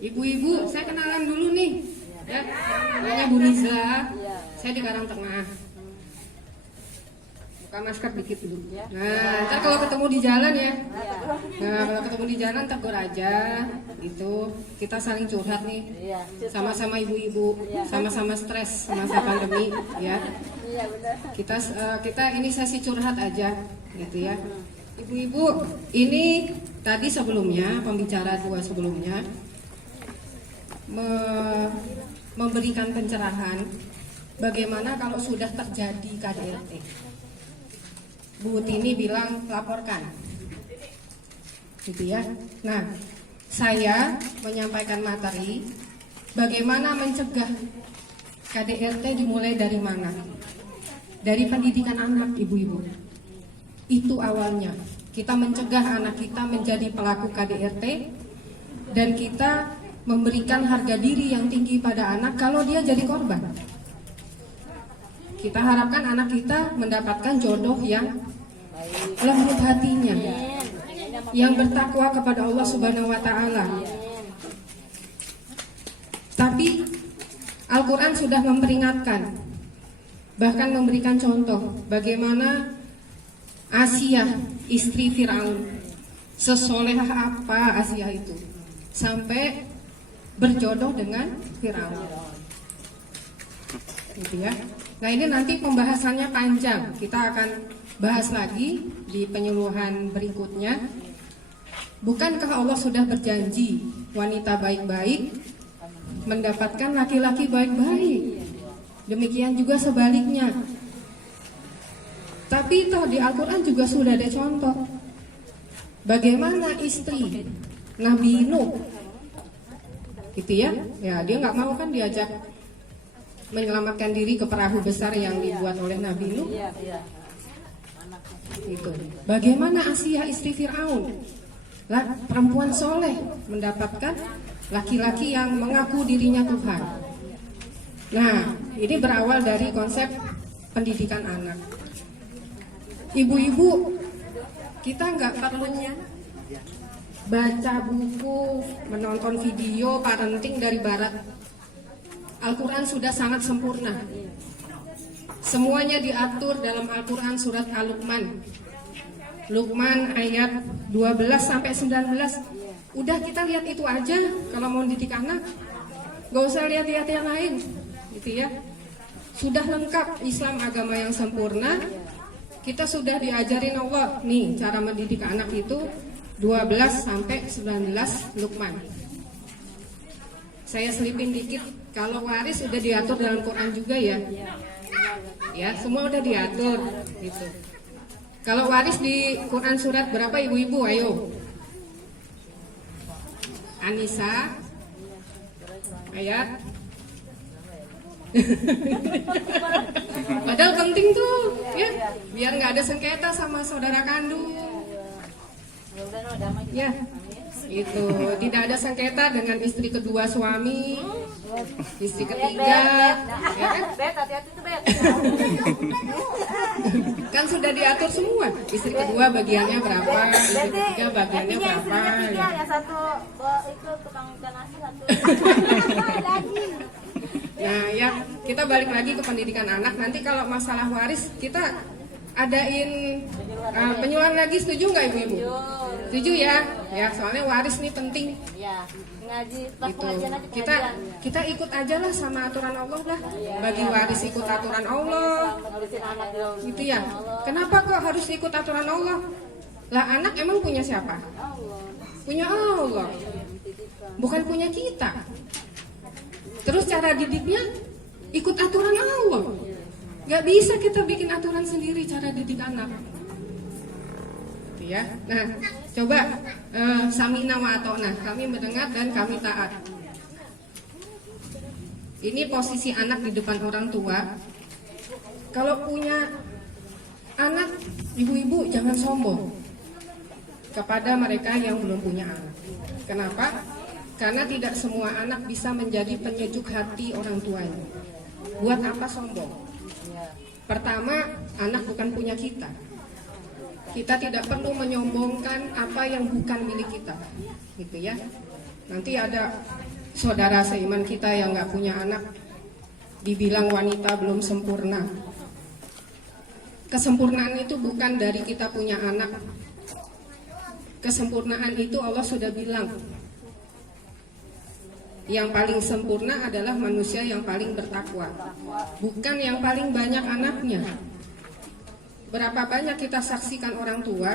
Ibu-ibu, saya kenalan dulu nih. Ya, namanya Bu Nizla. Saya di Karangtengah. Buka masker dikit dulu. Nah, ntar kalau ketemu di jalan ya. Nah, kalau ketemu di jalan tegur aja, gitu. Kita saling curhat nih. Sama-sama ibu-ibu, sama-sama stres masa pandemi, ya. Kita ini sesi curhat aja, gitu ya. Ibu-ibu, ini tadi sebelumnya pembicara dua sebelumnya memberikan pencerahan bagaimana kalau sudah terjadi KDRT. Bu Tini bilang laporkan, gitu ya. Nah, saya menyampaikan materi bagaimana mencegah KDRT dimulai dari mana? Dari pendidikan anak, ibu-ibu. Itu awalnya. Kita mencegah anak kita menjadi pelaku KDRT dan kita memberikan harga diri yang tinggi pada anak kalau dia jadi korban. Kita harapkan anak kita mendapatkan jodoh yang lembut hatinya, yang bertakwa kepada Allah Subhanahu wa Ta'ala. Tapi Al-Quran sudah memperingatkan, bahkan memberikan contoh bagaimana Asia, istri Firaun, sesolehah apa Asia itu sampai berjodoh dengan Firaun, gitu ya. Nah, ini nanti pembahasannya panjang. Kita akan bahas lagi di penyuluhan berikutnya. Bukankah Allah sudah berjanji wanita baik-baik mendapatkan laki-laki baik-baik? Demikian juga sebaliknya. Tapi toh di Al-Quran juga sudah ada contoh bagaimana istri Nabi Nuh, gitu ya. Ya, dia nggak mau kan diajak menyelamatkan diri ke perahu besar yang dibuat oleh Nabi Nuh. Itu. Bagaimana Asia istri Firaun, perempuan soleh, mendapatkan laki-laki yang mengaku dirinya Tuhan. Nah, ini berawal dari konsep pendidikan anak. Ibu-ibu, kita nggak perlu baca buku, menonton video parenting dari barat. Al-Quran sudah sangat sempurna. Semuanya diatur dalam Al-Quran surat Al-Luqman. Luqman ayat 12 sampai 19. Udah, kita lihat itu aja kalau mau didik anak. Gak usah lihat-lihat yang lain, gitu ya. Sudah lengkap, Islam agama yang sempurna. Kita sudah diajarin Allah nih cara mendidik anak itu 12 sampai 19 Luqman. Saya selipin dikit, kalau waris sudah diatur dalam Quran juga ya. Ya, semua udah diatur gitu. Kalau waris di Quran surat berapa ibu-ibu? Ayo. Anissa ayat. Padahal penting tuh ya, biar nggak ada sengketa sama saudara kandung. Ya, itu tidak ada sengketa dengan istri kedua suami, istri ketiga, ya kan? Kan sudah diatur semua. Istri kedua bagiannya berapa, istri ketiga bagiannya berapa. Yang satu itu tukang ikan nasi, satu. Nah ya, kita balik lagi ke pendidikan anak. Nanti kalau masalah waris kita adain penyuluhan lagi, setuju nggak ibu-ibu? Setuju ya? Ya, soalnya waris nih penting. Ya, ngaji pas Gitu. pengajian aja pengajian. Kita ikut aja lah sama aturan Allah lah. Bagi waris ikut aturan Allah. Ngabisin anak dong. Gitu ya. Kenapa kok harus ikut aturan Allah? Lah, anak emang punya siapa? Punya Allah. Bukan punya kita. Terus cara didiknya ikut aturan Allah. Gak bisa kita bikin aturan sendiri cara didik anak. Ya. Nah, coba samina wa atona, kami mendengar dan kami taat. Ini posisi anak di depan orang tua. Kalau punya anak, ibu-ibu jangan sombong kepada mereka yang belum punya anak. Kenapa? Karena tidak semua anak bisa menjadi penyejuk hati orang tuanya. Buat apa sombong? Pertama, anak bukan punya kita. Kita tidak perlu menyombongkan apa apa yang bukan milik kita, gitu ya. Nanti ada saudara seiman kita yang nggak punya anak, dibilang wanita belum sempurna. Kesempurnaan itu bukan dari kita punya anak. Kesempurnaan itu Allah sudah bilang, yang paling sempurna adalah manusia yang paling bertakwa, bukan yang paling banyak anaknya. Berapa banyak kita saksikan orang tua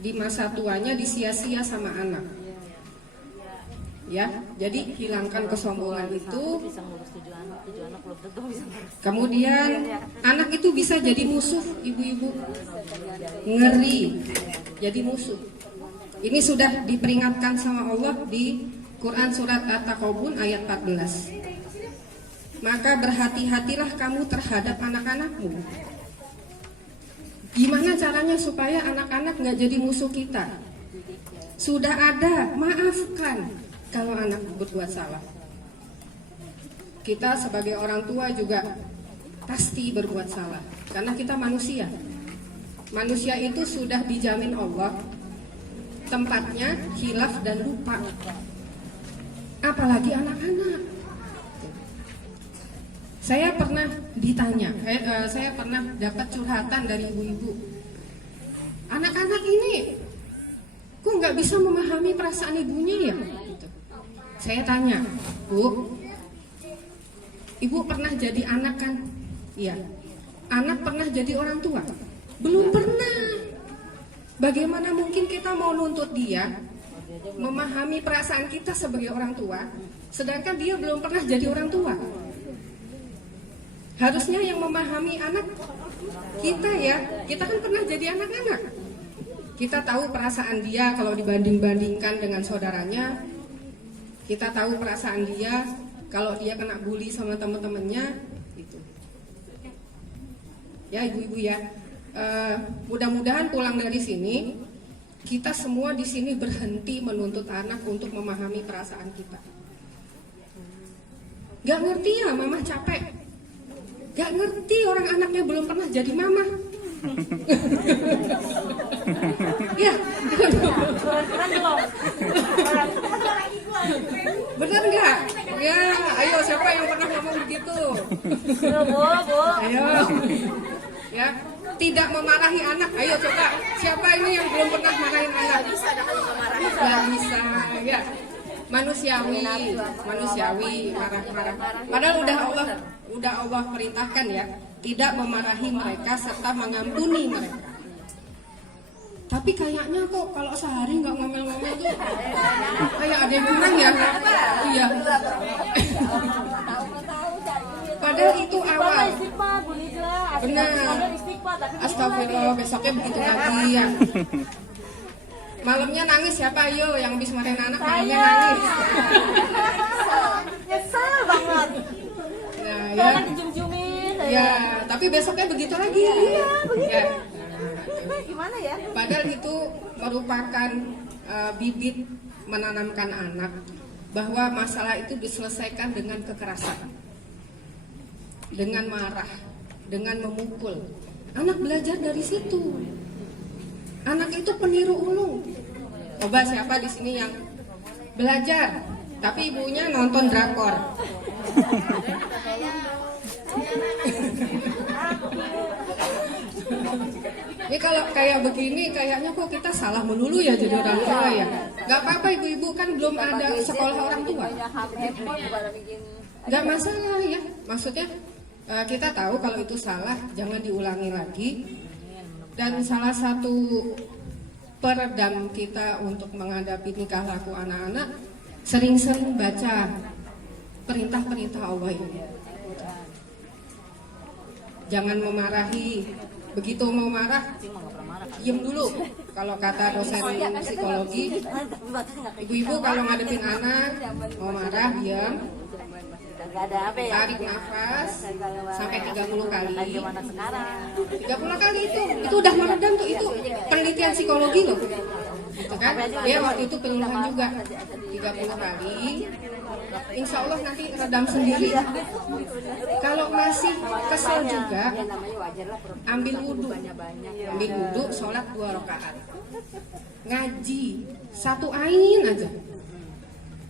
di masa tuanya disia-sia sama anak. Ya, jadi hilangkan kesombongan itu. Kemudian anak itu bisa jadi musuh ibu-ibu. Ngeri, jadi musuh. Ini sudah diperingatkan sama Allah di Quran surat At-Taqabun ayat 14. Maka berhati-hatilah kamu terhadap anak-anakmu. Gimana caranya supaya anak-anak nggak jadi musuh kita? Sudah ada, maafkan kalau anak berbuat salah. Kita sebagai orang tua juga pasti berbuat salah, karena kita manusia. Manusia itu sudah dijamin Allah tempatnya khilaf dan lupa, apalagi anak-anak. Saya pernah ditanya, saya pernah dapat curhatan dari ibu-ibu. Anak-anak ini kok nggak bisa memahami perasaan ibunya ya? Saya tanya, Bu, Ibu pernah jadi anak kan? Iya. Anak pernah jadi orang tua? Belum pernah. Bagaimana mungkin kita mau nuntut dia memahami perasaan kita sebagai orang tua, sedangkan dia belum pernah jadi orang tua? Harusnya yang memahami anak kita ya. Kita kan pernah jadi anak-anak. Kita tahu perasaan dia kalau dibanding-bandingkan dengan saudaranya. Kita tahu perasaan dia kalau dia kena bully sama teman-temannya, gitu. Ya ibu-ibu ya, mudah-mudahan pulang dari sini kita semua di sini berhenti menuntut anak untuk memahami perasaan kita. Gak ngerti ya, mama capek. Gak ngerti orang anaknya belum pernah jadi mama. Ya, benar nggak? Ya, ayo siapa yang pernah ngomong begitu? Ayo, ya, tidak memarahi anak. Ayo coba, siapa ini yang belum pernah marahin anak? Nggak bisa, ya. Manusiawi, marah-marah. Padahal udah Allah perintahkan ya, tidak memarahi mereka serta mengampuni mereka. Tapi kayaknya kok kalau sehari nggak ngomel-ngomel tuh kayak ada yang kurang ya. Iya. Padahal itu awal. Benar. Astagfirullah, besoknya begitu lagi ya. Malamnya nangis siapa? Ayo yang habis marahin anak malamnya nangis. Nyesel banget. Nah, ya. Jangan dijum-jumin. Ya, tapi besoknya begitu lagi. Iya, begitu. Ya. Gimana ya? Padahal itu merupakan bibit menanamkan anak bahwa masalah itu diselesaikan dengan kekerasan, dengan marah, dengan memukul. Anak belajar dari situ. Anak itu peniru ulung. Coba siapa di sini yang belajar, tapi ibunya nonton drakor? Ini kalau kayak begini, kayaknya kok kita salah melulu ya jadi orang tua ya. Gak apa-apa ibu-ibu, kan belum ada sekolah orang tua. Gak masalah ya. Maksudnya kita tahu kalau itu salah, jangan diulangi lagi. Dan salah satu peredam kita untuk menghadapi tingkah laku anak-anak, sering-sering baca perintah-perintah Allah ini. Jangan memarahi. Begitu mau marah, diem dulu. Kalau kata dosen psikologi, ibu-ibu kalau ngadepin anak mau marah, diam, tarik nafas sampai 30 kali. 30 kali itu udah meredam tuh, itu penelitian psikologi loh. gitu kan? Dia waktu itu penyuluhan juga 30 kali. Insya Allah nanti redam sendiri. Kalau masih kesel juga, ambil wudhu, sholat 2 rakaat, ngaji 1 ain aja,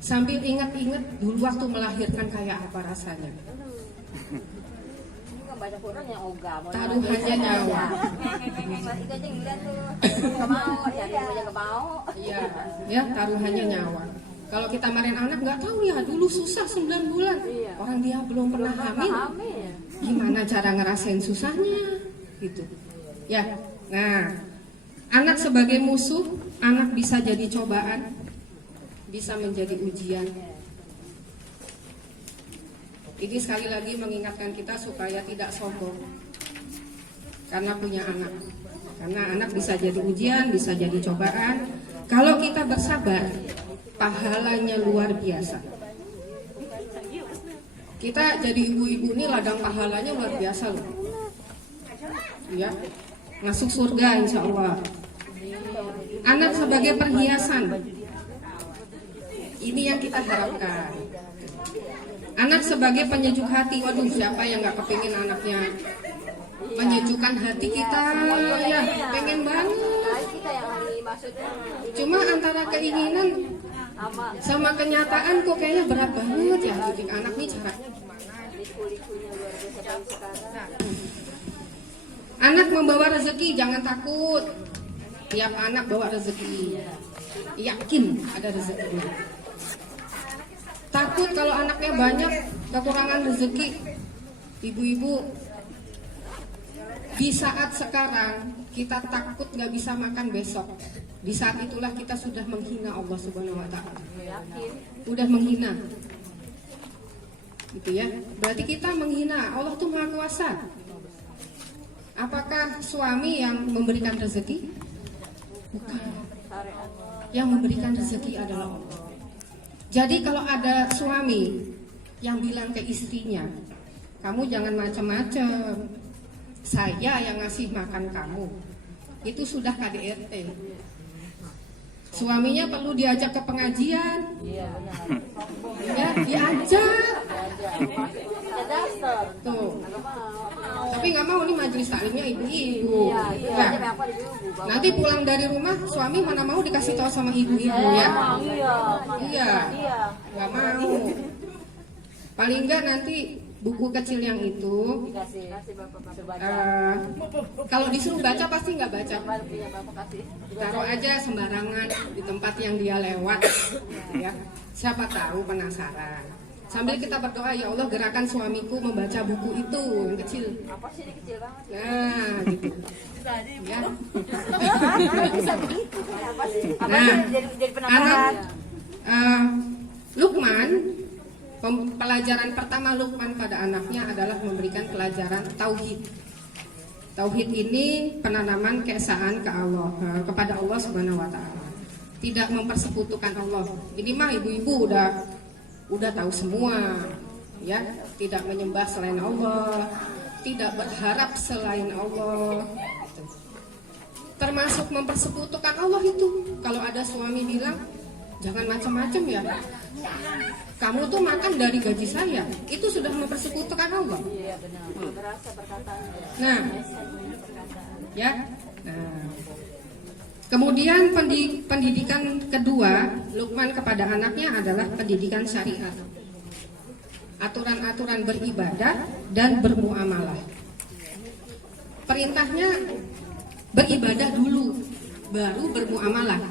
sambil ingat-ingat dulu waktu melahirkan kayak apa rasanya. Baca Quran yang ogah. Taruhannya nyawa. Itu aja ngeliat tuh. Nggak mau, ya dia aja nggak mau. Iya, ya taruhannya nyawa. Kalau kita kemarin anak nggak tahu ya, dulu susah 9 bulan. Orang dia belum pernah hamil. Gimana cara ngerasain susahnya? Gitu. Ya. Nah, anak sebagai musuh, anak bisa jadi cobaan, bisa menjadi ujian. Ini sekali lagi mengingatkan kita supaya tidak sombong karena punya anak. Karena anak bisa jadi ujian, bisa jadi cobaan. Kalau kita bersabar, pahalanya luar biasa. Kita jadi ibu-ibu ini ladang pahalanya luar biasa loh. Ya, masuk surga insya Allah. Anak sebagai perhiasan, ini yang kita harapkan. Anak sebagai penyejuk hati. Waduh, siapa yang gak kepingin anaknya menyejukkan hati kita? Ya, pengen banget. Cuma antara keinginan sama kenyataan kok kayaknya berat banget ya. Didik anak nih caranya gimana? Anak membawa rezeki, jangan takut. Tiap anak bawa rezeki, yakin ada rezekinya. Takut kalau anaknya banyak kekurangan rezeki. Ibu-ibu, di saat sekarang kita takut gak bisa makan besok, di saat itulah kita sudah menghina Allah Subhanahu Wa Taala. Udah menghina, gitu ya. Berarti kita menghina Allah tuh Maha Kuasa. Apakah suami yang memberikan rezeki? Bukan. Yang memberikan rezeki adalah Allah. Jadi kalau ada suami yang bilang ke istrinya, kamu jangan macam-macam, saya yang ngasih makan kamu, itu sudah KDRT. Suaminya perlu diajak ke pengajian, ya diajak, tuh. Tapi nggak mau nih majelis taklimnya ibu-ibu. Nah, nanti pulang dari rumah suami mana mau dikasih tahu sama ibu-ibu ya? Iya, nggak mau. Paling nggak nanti buku kecil yang itu, kalau disuruh baca pasti nggak baca. Taruh aja sembarangan di tempat yang dia lewat, ya. Siapa tahu penasaran. Sambil kita berdoa, ya Allah gerakan suamiku membaca buku itu yang kecil. Apa sih ini kecil banget? Nah, gitu. Ya. Bisa begitu. Apa sih? Apa Nah, sih jadi penasaran? Luqman, pelajaran pertama Luqman pada anaknya adalah memberikan pelajaran tauhid. Tauhid ini penanaman keesaan ke Allah, kepada Allah Subhanahu Wa Taala. Tidak mempersekutukan Allah. Ini mah ibu-ibu udah tahu semua, ya. Tidak menyembah selain Allah, tidak berharap selain Allah. Termasuk mempersekutukan Allah itu. Kalau ada suami bilang, jangan macam-macam ya, kamu tuh makan dari gaji saya, itu sudah mempersekutukan Allah. Iya benar. Berasa perkataannya. Nah, ya. Nah, kemudian pendidikan kedua Luqman kepada anaknya adalah pendidikan syariat, aturan-aturan beribadah dan bermuamalah. Perintahnya beribadah dulu, baru bermuamalah.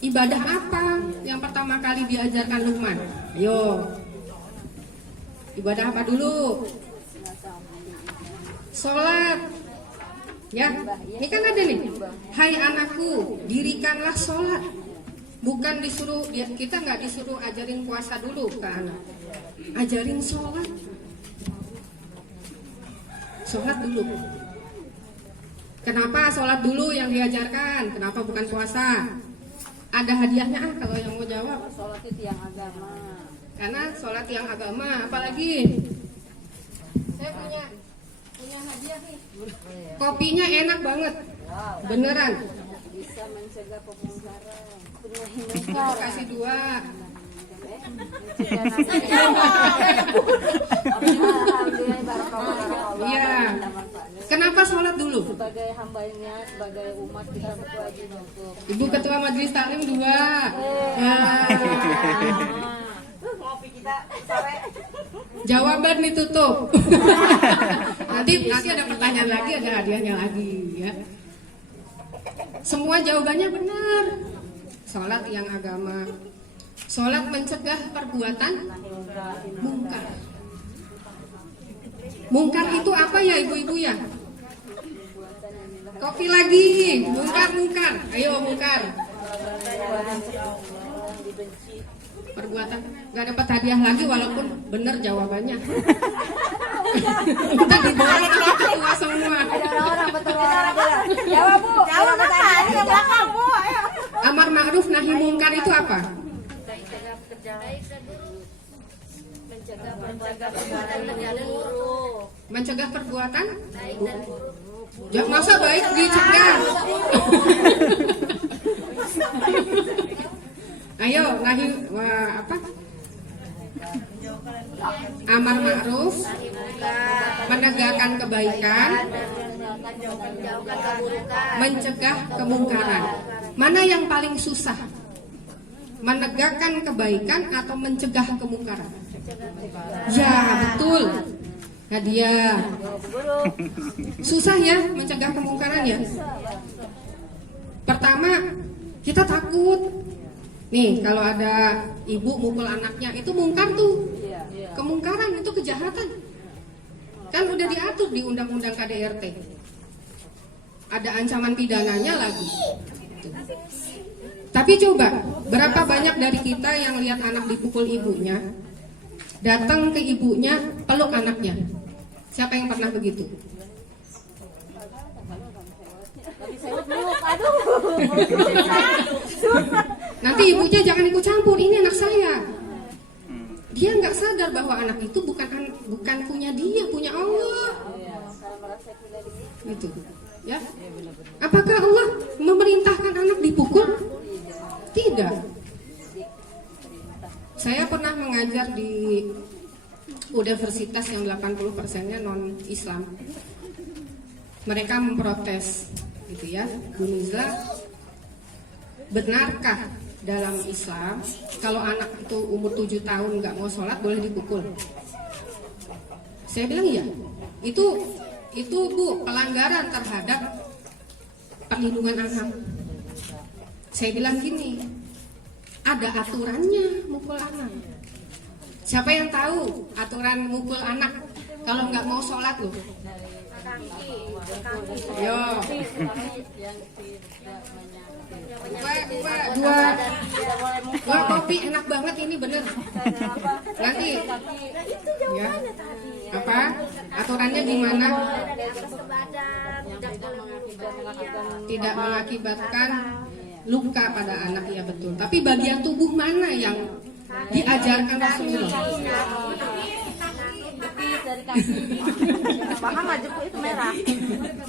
Ibadah apa yang pertama kali diajarkan Luqman? Ayo, ibadah apa dulu? Sholat. Ya, ini kan ada nih. Hai anakku, dirikanlah sholat. Bukan disuruh, kita nggak disuruh ajarin puasa dulu ke anak. Ajarin sholat. Sholat dulu. Kenapa sholat dulu yang diajarkan? Kenapa bukan puasa? Ada hadiahnya kalau yang mau jawab. Sholat itu yang agama. Karena sholat yang agama, apalagi saya punya hadiah nih. Kopinya enak banget, beneran. bisa mencegah pemungkaran, penyuhin Ibu mungkar, kasih 2. alhamdulillah barakallah. Iya. Kenapa sholat dulu? Sebagai hambanya, sebagai umat kita berwajib untuk Ibu ketua majelis taklim 2. ngopi kita sore. Jawaban ditutup. nanti ada pertanyaan lagi, ada hadiahnya lagi ya. Semua jawabannya benar. Sholat yang agama. Sholat mencegah perbuatan mungkar. Mungkar itu apa ya ibu-ibu ya? Kopi lagi. Mungkar. Ayo mungkar. Perbuatan. Gak dapat hadiah lagi walaupun benar jawabannya. Kita dibawa sama ketua semua. Ada orang-orang betul orang. Jawab Bu. Jawab apa? Ini yang belakang Bu. Ayo. Amar ma'ruf nahi mungkar itu apa? Mencegah perbuatan ya, masa baik dicegah. Ayo nahi apa? Amar ma'ruf, menegakkan kebaikan, mencegah kemungkaran. Mana yang paling susah? Menegakkan kebaikan atau mencegah kemungkaran? Ya, betul. Nadia. Susah ya mencegah kemungkaran ya. Pertama, kita takut. Nih, kalau ada ibu mukul anaknya, itu mungkar tuh. Kemungkaran itu kejahatan. Kan udah diatur di Undang-Undang KDRT. Ada ancaman pidananya lagi. Tuh. Tapi coba, berapa banyak dari kita yang lihat anak dipukul ibunya, datang ke ibunya, peluk anaknya? Siapa yang pernah begitu? Nanti ibunya jangan ikut campur, ini anak saya. Dia nggak sadar bahwa anak itu bukan punya dia, punya Allah. Gitu, ya. Apakah Allah memerintahkan anak dipukul? Tidak. Saya pernah mengajar di universitas yang 80%-nya non-Islam. Mereka memprotes, gitu ya. Bu Nizla, benarkah dalam Islam kalau anak itu umur 7 tahun nggak mau sholat boleh dipukul? Saya bilang iya. Itu Bu, pelanggaran terhadap perlindungan anak. Saya bilang gini, ada aturannya mukul anak. Siapa yang tahu aturan mukul anak kalau nggak mau sholat loh? Yo. Dua kopi enak banget ini bener. Nanti ya. Apa? Aturannya gimana? Tidak mengakibatkan luka pada anak, ya betul. Tapi bagian tubuh mana yang diajarkan Rasulullah? itu merah.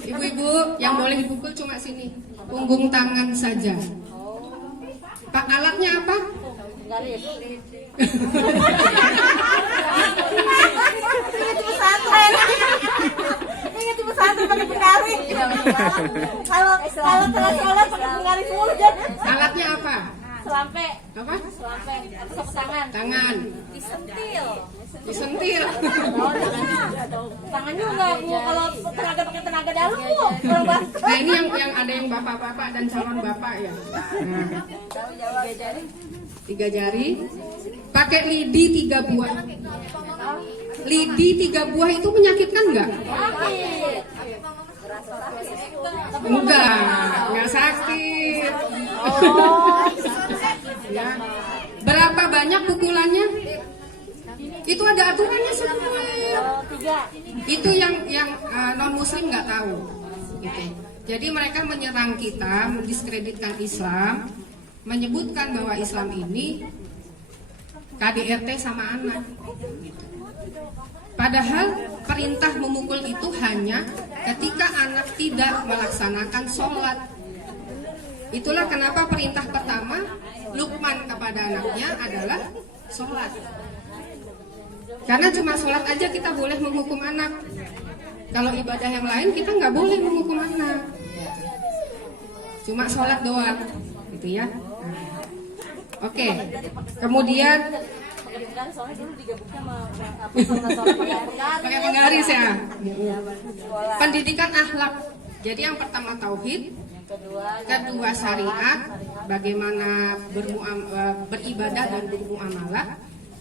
Ibu-ibu yang boleh dipukul cuma sini, punggung tangan saja. Pak, alatnya apa? Garis. Ingat di pesantren pakai penggaris. Kalau sholat pakai penggaris mulu jadi. Alatnya apa? Selampe. Apa? Selampe atau sapu tangan. Tangan. Disentil. Disentil. Tangan juga Bu, kalau tenaga pakai tenaga dalam Bu. Kalau Nah ini yang ada yang bapak-bapak dan calon bapak ya. Nah, 3 jari. Pakai lidi 3 buah. Lidi 3 buah itu menyakitkan nggak? Enggak sakit. Ya. Berapa banyak pukulannya? Itu ada aturannya semua. Itu yang non muslim nggak tahu. Gitu. Jadi mereka menyerang kita, mendiskreditkan Islam, menyebutkan bahwa Islam ini KDRT sama anak. Padahal perintah memukul itu hanya ketika anak tidak melaksanakan sholat. Itulah kenapa perintah pertama Luqman kepada anaknya adalah sholat. Karena cuma sholat aja kita boleh menghukum anak. Kalau ibadah yang lain kita nggak boleh menghukum anak. Cuma sholat doang, gitu ya. Oke, kemudian soalnya dulu digabungnya sama pakai penggaris ya. Pendidikan akhlak. Jadi yang pertama tauhid, kedua syariat, bagaimana beribadah dan bermuamalah.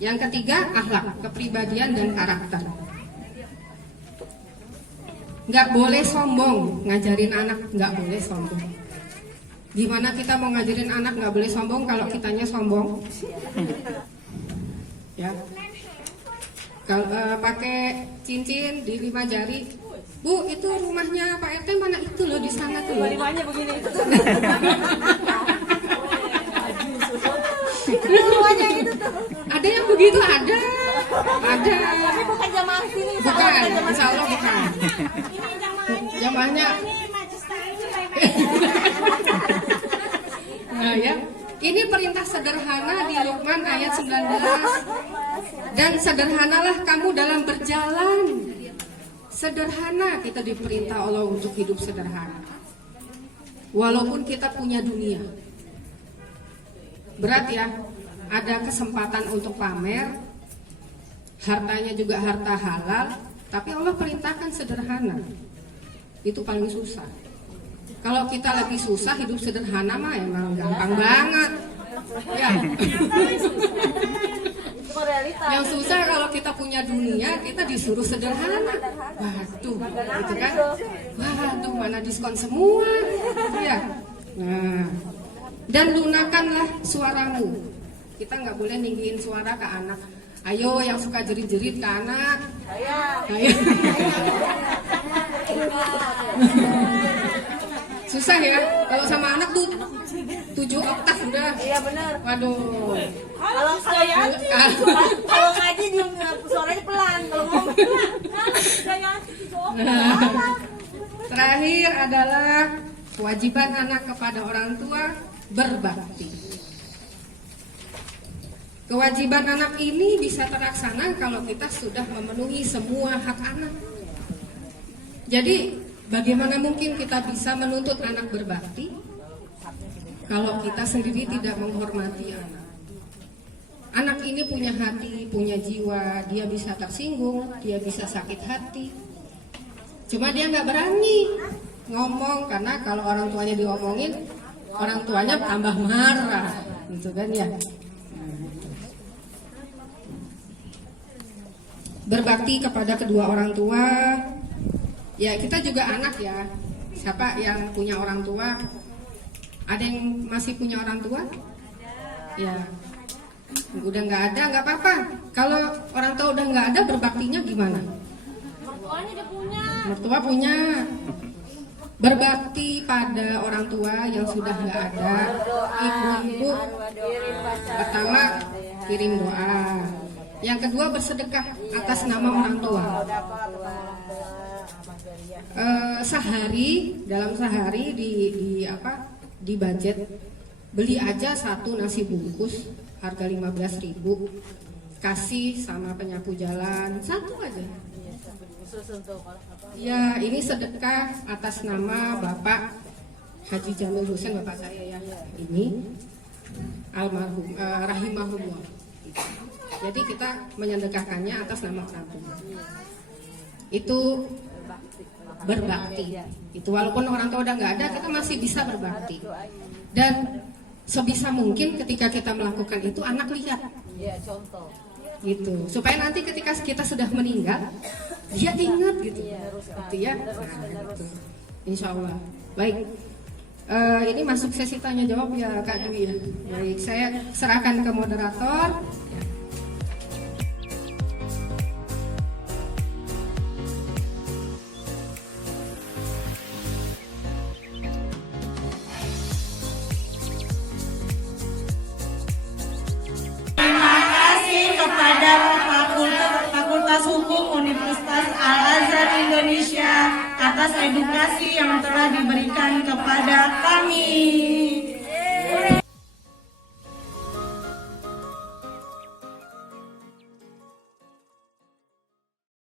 Yang ketiga akhlak, kepribadian dan karakter. Nggak boleh sombong, ngajarin anak nggak boleh sombong. Gimana kita mau ngajarin anak nggak boleh sombong kalau kitanya sombong? Ya, kalau pakai cincin di 5 jari, Bu, itu rumahnya Pak RT mana itu loh di sana tuh. limanya begini itu tuh. Rumahnya itu tuh. Ada yang begitu ada. Tapi bukan jamaah sini. Bukan, insya Allah bukan. Jamaahnya. Nah ya, ini perintah sederhana di Luqman ayat 19. Dan sederhanalah kamu dalam berjalan. Sederhana, kita diperintah Allah untuk hidup sederhana. Walaupun kita punya dunia. Berat ya, ada kesempatan untuk pamer. Hartanya juga harta halal, tapi Allah perintahkan sederhana. Itu paling susah. Kalau kita lagi susah hidup sederhana mah emang gampang banget. Ya. Yang susah kalau kita punya dunia, kita disuruh sederhana. Waduh, gitu kan? Waduh, mana diskon semua? Ya. Nah, dan lunakanlah suaramu. Kita nggak boleh ninggiin suara ke anak. Ayo, yang suka jerit-jerit ke anak. Ayo. Susah ya, kalau sama anak tuh 7 oktav udah. Iya benar. Waduh. Kalau ngaji dia suaranya pelan, kalau ngomong Terakhir adalah kewajiban anak kepada orang tua berbakti. Kewajiban anak ini bisa terlaksana kalau kita sudah memenuhi semua hak anak. Jadi bagaimana mungkin kita bisa menuntut anak berbakti kalau kita sendiri tidak menghormati anak? Anak ini punya hati, punya jiwa, dia bisa tersinggung, dia bisa sakit hati. Cuma dia nggak berani ngomong karena kalau orang tuanya diomongin, orang tuanya tambah marah, gitu kan ya. Berbakti kepada kedua orang tua. Ya, kita juga anak ya. Siapa yang punya orang tua? Ada yang masih punya orang tua? Ya, udah nggak ada, nggak apa-apa. Kalau orang tua udah nggak ada, berbaktinya gimana? mertuanya dia punya. Mertua punya. Berbakti pada orang tua yang sudah nggak ada. Ibu-ibu, pertama kirim doa. Yang kedua bersedekah atas nama orang tua. Dalam sehari di budget beli aja satu nasi bungkus harga 15.000, kasih sama penyapu jalan satu aja. Ya, ini sedekah atas nama Bapak Haji Jamil Husain, bapak saya ya. Ini almarhum rahimahullah. Jadi kita menyedekahkannya atas nama orang tua. Itu berbakti. Itu walaupun orang tua udah nggak ada, kita masih bisa berbakti. Dan sebisa mungkin ketika kita melakukan itu anak lihat. Iya, contoh. Gitu. Supaya nanti ketika kita sudah meninggal, dia ingat gitu. Gitu ya. Nah, gitu. Insya Allah. Baik. Ini masuk sesi tanya jawab ya Kak Dwi ya. Baik, saya serahkan ke moderator. Kepada Fakultas Hukum Universitas Al-Azhar Indonesia atas atas edukasi yang telah diberikan kepada kami.